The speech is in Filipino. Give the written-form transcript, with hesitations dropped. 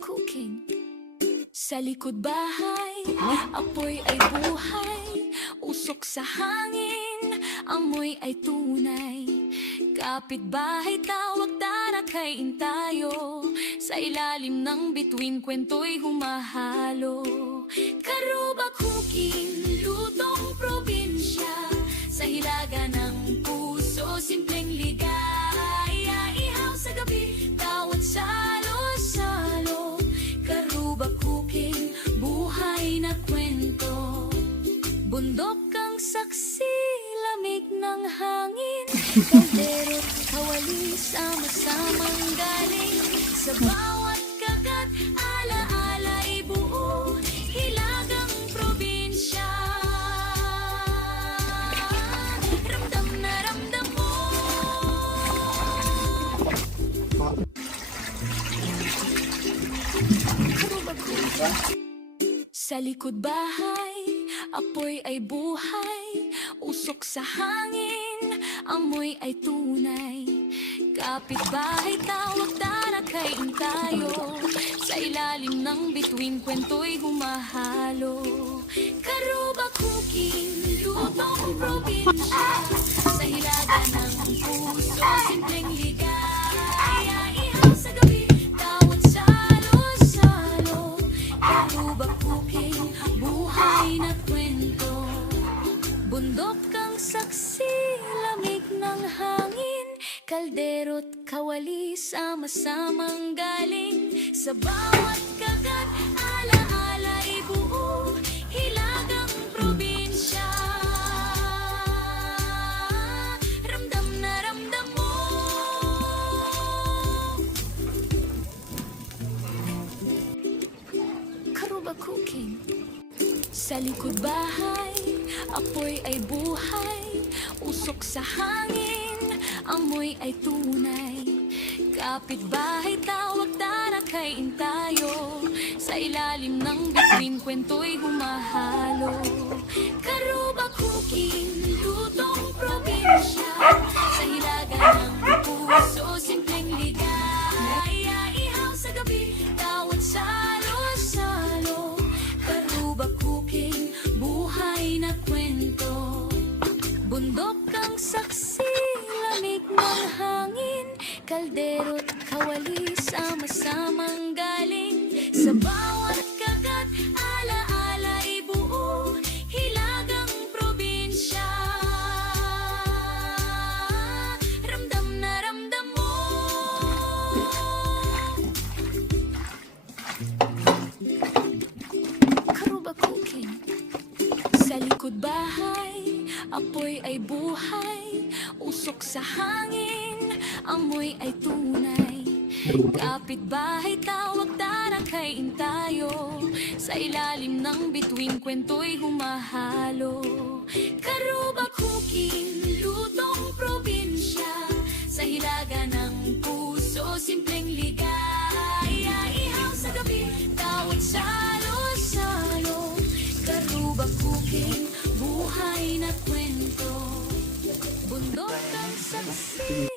Cooking. Sa likod bahay, apoy ay buhay. Usok sa hangin, amoy ay tunay. Kapitbahay tawag darakayin tayo. Sa ilalim ng bituin kwento'y humahalo. Karuba Cooking, lutong probinsya. Sa hilaga ng puso, simpleng ligaya. Ihaw sa gabi, tawat salo-salo. Karuba Cooking, buhay na kwento. Bundok ang saksi, lamig ng hangin. Kaldero, kawali, sama-samang galing. Sa bawat kagat, ala-ala'y buo. Hilagang probinsya. Ramdam na ramdam mo. Karuba Cooking. Sa likod bahay, apoy ay buhay. Usok sa hangin, amoy ay tunay. Kapitbahay tawag darakayin tayo. Sa ilalim ng bituin kwento'y humahalo. Karuba Cooking, lutong probinsya. Sa hilaga ng puso, simpleng ligaya. Ihaw sa gabi, tawat salo-salo. Karuba Cooking, buhay na kwento. Bundok ang saksi, lamig ng hangin. Kaldero't kawali, sama-samang galing. Sa bawat kagat, ala-ala'y buo. Hilagang probinsya. Ramdam na ramdam mo. Karuba Cooking. Sa likod bahay, apoy ay buhay. Usok sa hangin, amoy ay tunay. Kapitbahay tawag darakayin tayo. Sa ilalim ng bituin kwento'y humahalo. Karuba Cooking, lutong probinsya. Sa hilaga ng puso, simpleng ligaya. Ihaw sa gabi, tawat salo-salo. Karuba Cooking, buhay na kwento. Bundok ang saksi, lamig ng hangin. Kaldero't kawali, sama-samang galing. Sa bawat kagat, ala-ala'y buo. Hilagang probinsya. Ramdam na ramdam mo. Karuba Cooking. Sa likod bahay, apoy ay buhay. Usok sa hangin, amoy ay tunay. Kapitbahay tawag darakayin tayo. Sa ilalim ng bituin kwento'y humahalo. Karuba Cooking, lutong probinsya. Sa hilaga ng puso, simpleng ligaya. Ihaw sa gabi, tawat salo-salo. Karuba Cooking, buhay na kwento. Bundok ang saksi.